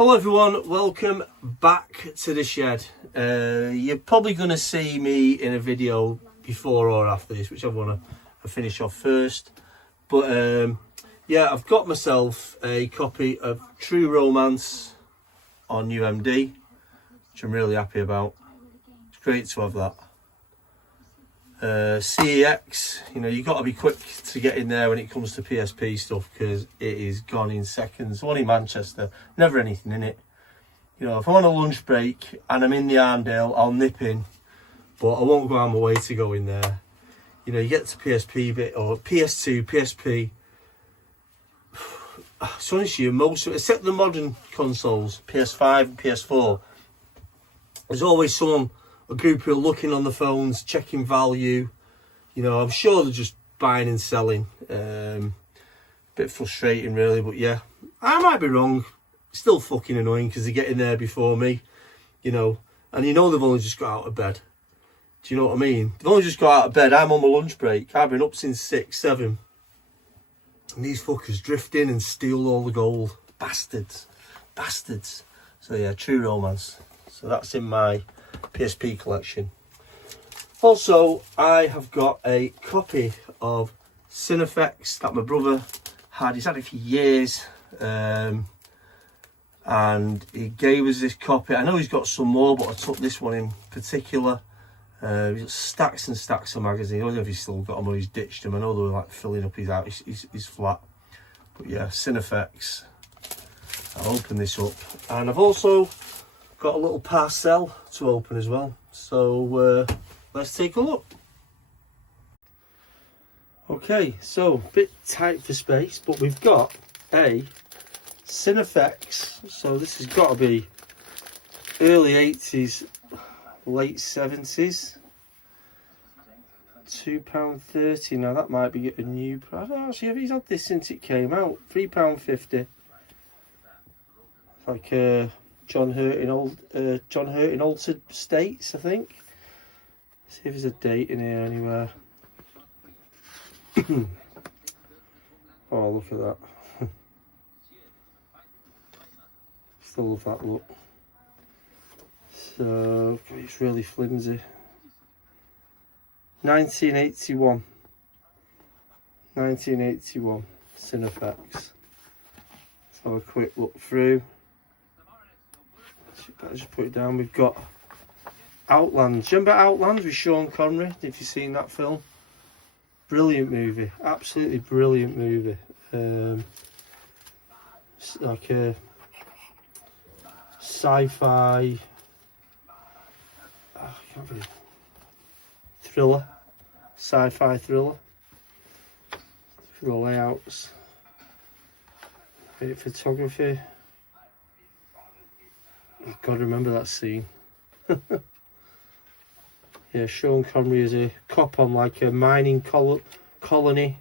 Hello everyone, welcome back to the shed. You're probably going to see me in a video before or after this, which I want to finish off first. But yeah, I've got myself a copy of True Romance on UMD, which I'm really happy about. It's great to have that. CEX, you know, you've got to be quick to get in there when it comes to PSP stuff because it is gone in seconds. One in Manchester, never anything in it. You know, if I'm on a lunch break and I'm in the Arndale, I'll nip in, but I won't go out my way to go in there. You know, you get to PSP bit or PS2, PSP. So honestly, most of it, except the modern consoles, PS5 and PS4, there's always a group who are looking on the phones, checking value. You know, I'm sure they're just buying and selling. Bit frustrating really, but yeah, I might be wrong. Still fucking annoying because they're getting there before me, you know. And you know they've only just got out of bed. Do you know what I mean? They've only just got out of bed. I'm on my lunch break. I've been up since 6, 7. And these fuckers drift in and steal all the gold. Bastards. Bastards. So yeah, True Romance. So that's in my PSP collection. Also, I have got a copy of Cinefex that my brother had. He's had it for years, and he gave us this copy. I know he's got some more, but I took this one in particular. He's got stacks and stacks of magazines. I don't know if he's still got them or he's ditched them. I know they were like filling up his flat. But yeah, Cinefex. I'll open this up, and I've also got a little parcel to open as well, so let's take a look. Okay, so a bit tight for space, but we've got a Cinefex, so this has got to be early 80s, late 70s. £2.30. Now that might be a new price. Actually, if he's had this since it came out, £3.50. Like John Hurt in Altered States, I think. See if there's a date in here anywhere. Oh, look at that. Still love that look. So it's really flimsy. 1981 Cinefex. Let's have a quick look through. Better just put it down. We've got Outlands. Do you remember Outlands with Sean Connery? Have you seen that film? Brilliant movie. Absolutely brilliant movie. It's like a sci-fi thriller. Sci-fi thriller. For the layouts. Bit of photography. I've got to remember that scene. Yeah, Sean Connery is a cop on like a mining colony.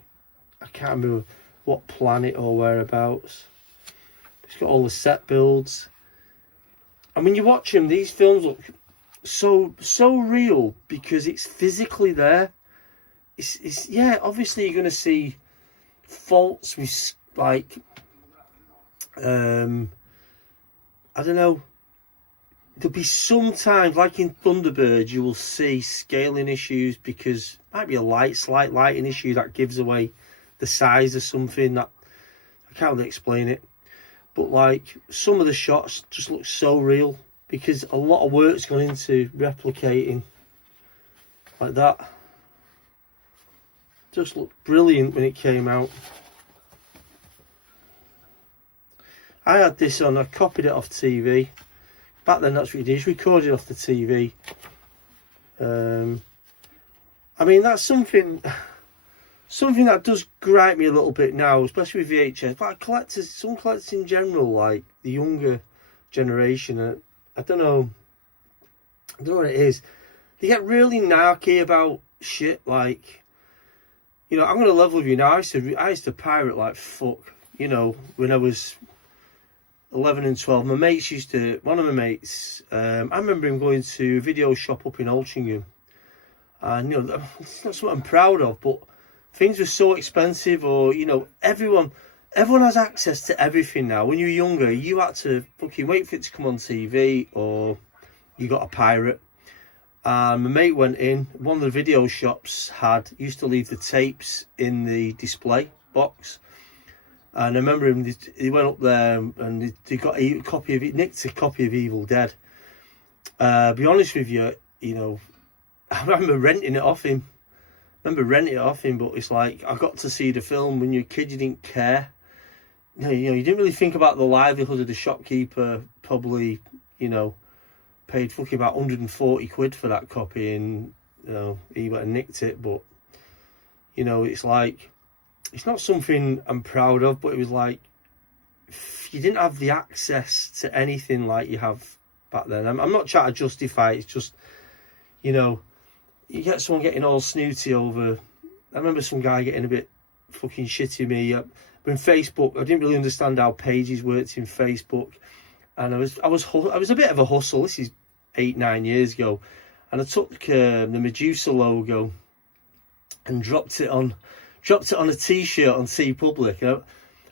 I can't remember what planet or whereabouts. It's got all the set builds. And when you watch them, these films look so real because it's physically there. It's yeah, obviously you're going to see faults with like I don't know. There'll be sometimes, like in Thunderbird, you will see scaling issues because it might be a slight lighting issue that gives away the size of something that I can't really explain it. But like some of the shots just look so real because a lot of work's gone into replicating like that. Just looked brilliant when it came out. I had this on, I copied it off TV. Back then that's what you did, you recorded off the TV. I mean, that's something that does gripe me a little bit now, especially with VHS. But some collectors in general, like the younger generation, I don't know what it is. They get really narky about shit. Like, you know, I'm gonna level with you now. I used to pirate like fuck. You know, when I was 11 and 12, one of my mates, I remember him going to a video shop up in Altrincham, and you know, it's not something I'm proud of, but things were so expensive, or you know, everyone everyone has access to everything now. When you were younger, you had to fucking wait for it to come on TV, or you got a pirate. And my mate went in, one of the video shops used to leave the tapes in the display box. And I remember him, he went up there and he got a copy of it, nicked a copy of Evil Dead. Be honest with you, you know, I remember renting it off him. But it's like, I got to see the film. When you're a kid, you didn't care. You know, you didn't really think about the livelihood of the shopkeeper. Probably, you know, paid fucking about 140 quid for that copy, and you know, he went and nicked it. But you know, it's like, it's not something I'm proud of, but it was like, you didn't have the access to anything like you have back then. I'm not trying to justify it, it's just, you know, you get someone getting all snooty over, I remember some guy getting a bit fucking shitty me. When Facebook, I didn't really understand how pages worked in Facebook, and I was a bit of a hustle. This is 8-9 years ago, and I took the Medusa logo and dropped it on a t-shirt on TeePublic.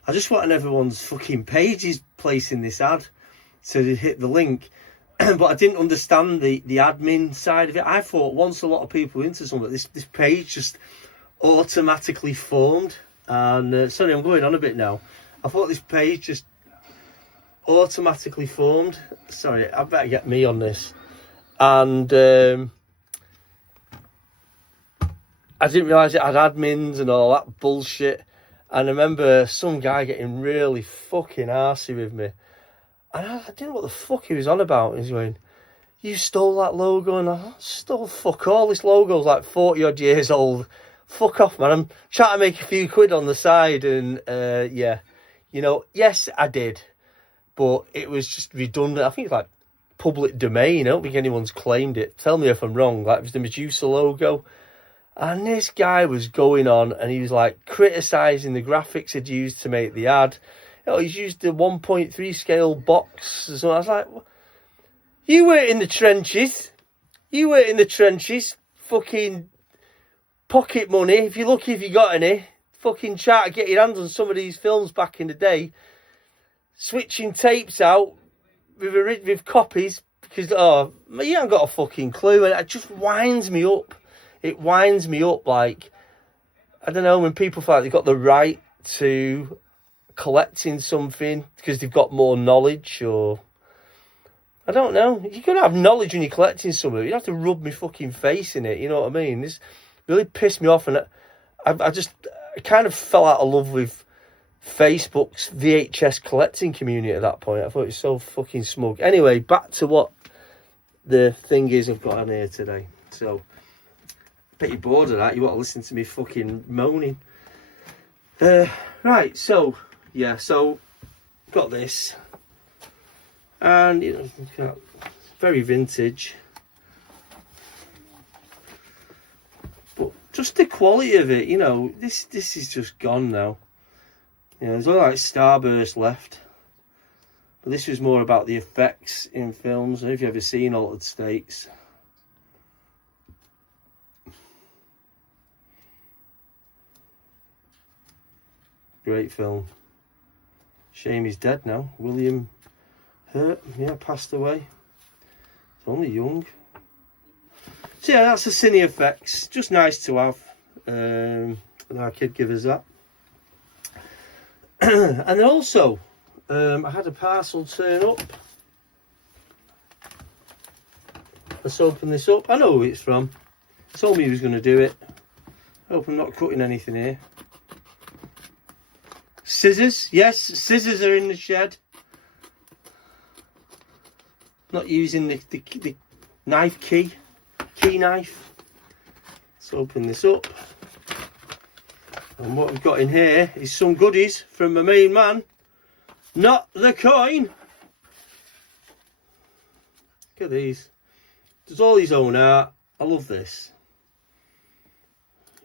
I just wanted everyone's fucking pages placing this ad, so they hit the link. But I didn't understand the admin side of it. I thought once a lot of people were into something, this page just automatically formed. And sorry, I'm going on a bit now. I thought this page just automatically formed. Sorry, I better get me on this. And I didn't realise it had admins and all that bullshit. And I remember some guy getting really fucking arsey with me. And I didn't know what the fuck he was on about. He's going, you stole that logo? And I stole fuck all. This logo's like 40 odd years old. Fuck off, man. I'm trying to make a few quid on the side. And yeah, you know, yes, I did. But it was just redundant. I think it's like public domain. I don't think anyone's claimed it. Tell me if I'm wrong. Like, it was the Medusa logo. And this guy was going on, and he was like criticising the graphics he'd used to make the ad. You know, he's used the 1.3 scale box. So I was like, you were in the trenches. Fucking pocket money. If you're lucky if you got any. Fucking try to get your hands on some of these films back in the day. Switching tapes out with copies. Because, you haven't got a fucking clue. And it just winds me up. It winds me up, like, I don't know, when people feel like they've got the right to collecting something because they've got more knowledge, or I don't know. You're going to have knowledge when you're collecting something. You don't have to rub my fucking face in it, you know what I mean? This really pissed me off, and I kind of fell out of love with Facebook's VHS collecting community at that point. I thought it was so fucking smug. Anyway, back to what the thing is I've got on here today. So, bet you're bored of that. You want to listen to me fucking moaning. Right, so, yeah, so, got this. And, you know, very vintage. But just the quality of it, you know, this is just gone now. You know, there's only like Starburst left. But this was more about the effects in films. I don't know if you've ever seen Altered States. Great film. Shame he's dead now. William Hurt, yeah, passed away. He's only young. So yeah, that's the Cine effects. Just nice to have. And our kid gave us that. And then also, I had a parcel turn up. Let's open this up. I know who it's from. He told me he was going to do it. I hope I'm not cutting anything here. Scissors, yes, scissors are in the shed. Not using the knife key knife. Let's open this up. And what we've got in here is some goodies from my main man. Not the coin. Look at these. Does all his own art. I love this.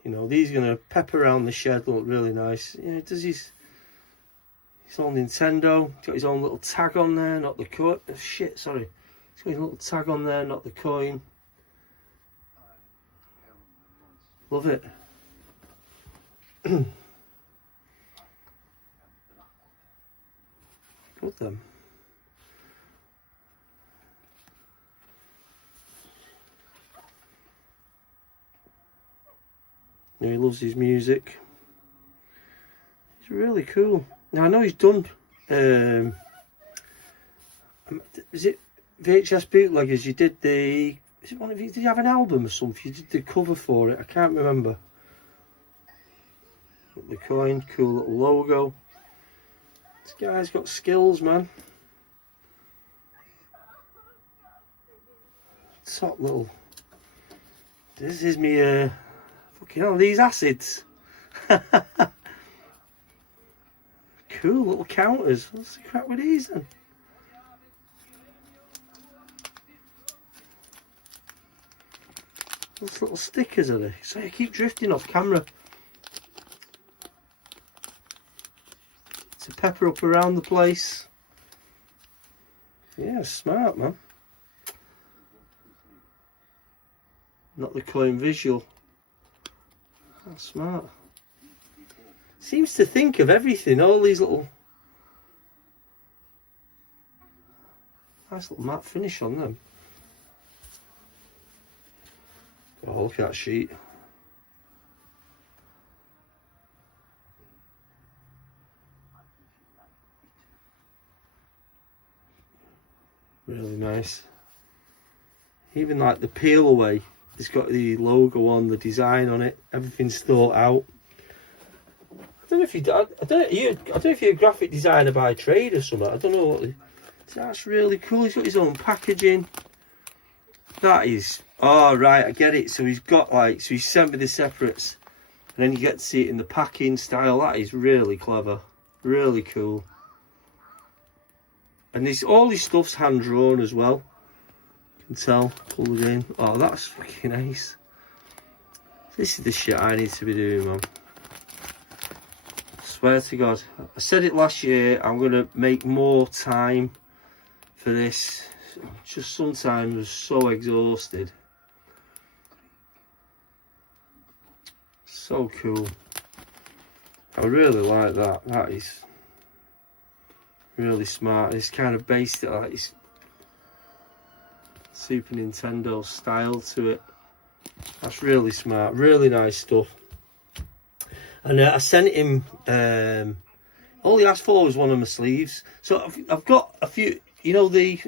You know, these are going to pepper around the shed, look really nice. Yeah, does his own Nintendo. He's got his own little tag on there, not the coin. Oh, shit, sorry. He's got his little tag on there, not the coin. Love it. good them. Yeah, he loves his music. It's really cool. Now I know he's done. Is it VHS Bootleggers? You did the. Is it one of you? Did you have an album or something? You did the cover for it. I can't remember. Got the coin, cool little logo. This guy's got skills, man. Top little. This is me. Fucking hell, these acids. Cool little counters. What's the crap with these then? Those little stickers are they? So I keep drifting off camera. To pepper up around the place. Yeah, smart, man. Not the coin visual. That's smart. Seems to think of everything. All these little nice little matte finish on them. Oh, look at that sheet. Really nice. Even like the peel away, it's got the logo on, the design on it. Everything's thought out. I don't know if you're a graphic designer by trade or something. I don't know what. That's really cool. He's got his own packaging. That is. Oh right, I get it. So he's got like, so he's sent me the separates, and then you get to see it in the packing style. That is really clever. Really cool. And this, all his stuff's hand drawn as well. You can tell, coloured in. Oh, that's fucking ace. This is the shit I need to be doing, man. I swear to God. I said it last year, I'm going to make more time for this. Just sometimes I was so exhausted. So cool. I really like that. That is really smart. It's kind of based it like it's Super Nintendo style to it. That's really smart. Really nice stuff. And I sent him. All he asked for was one of my sleeves. So I've got a few. You know the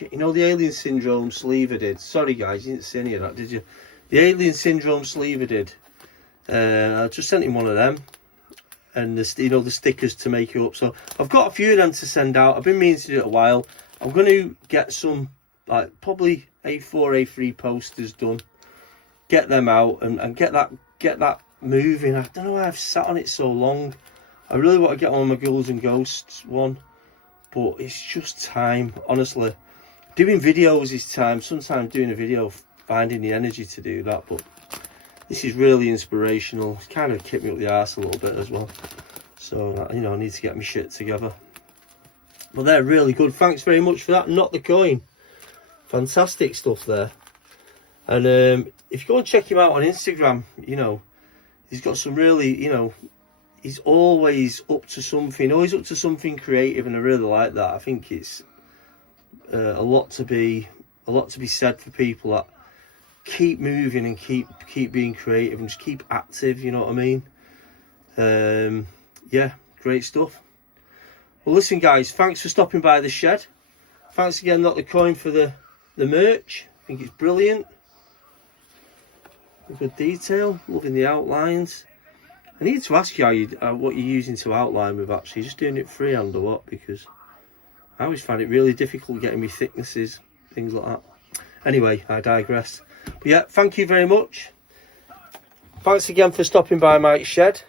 the Alien Syndrome sleeve I did. Sorry guys, you didn't see any of that, did you? The Alien Syndrome sleeve I did. I just sent him one of them, and the stickers to make it up. So I've got a few of them to send out. I've been meaning to do it a while. I'm going to get some like probably A4, A3 posters done. Get them out and get that moving. I don't know why I've sat on it so long. I really want to get on my Ghouls and Ghosts one, but it's just time. Honestly, doing videos is time. Sometimes doing a video, finding the energy to do that, but this is really inspirational. It's kind of kicked me up the arse a little bit as well. So, I need to get my shit together. But they're really good. Thanks very much for that. Not the coin. Fantastic stuff there. And if you go and check him out on Instagram, he's got some really, he's always up to something. Always up to something creative, and I really like that. I think it's a lot to be said for people that keep moving and keep being creative and just keep active, you know what I mean? Yeah, great stuff. Well, listen guys, thanks for stopping by the shed. Thanks again, Not the Coin, for the merch. I think it's brilliant. Good detail, loving the outlines. I need to ask you what you're using to outline with, actually. Just doing it freehand or what? Because I always find it really difficult getting me thicknesses, things like that. Anyway, I digress. But yeah, thank you very much. Thanks again for stopping by Mike's Shed.